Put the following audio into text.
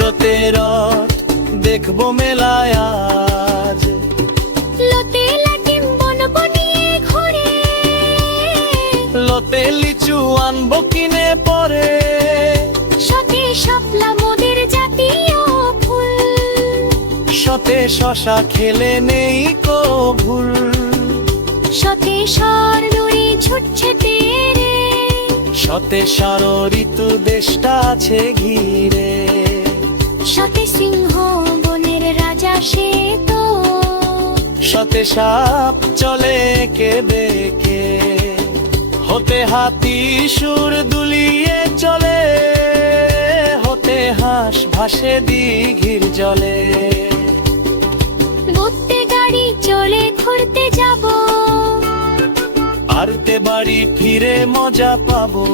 রতে রথ দেখবো মেলায় আজ, লতে লাটিম বনবো নিয়ে ঘুরে, লতে লিচু আনবো কিনে পরে, শতে শাপলা মোদের জাতীয় ফুল, শতে শশা খেলে নেই কো ভুল, শতে স্বর্ণরে ছুটছে তেরে, শতে ষড় ঋতু দেশটা আছে ঘিরে, শতে সিংহ বনের রাজা সে তো, শতে সাপ চলে কে বেঁকে, হতে হাতি সুর দুলিয়ে চলে, হতে হাঁস ভাসে দিঘির জলে, ঘুরতে গাড়ি চলে ঘুরতে যাব, আরতে বাড়ি ফিরে মজা পাবো।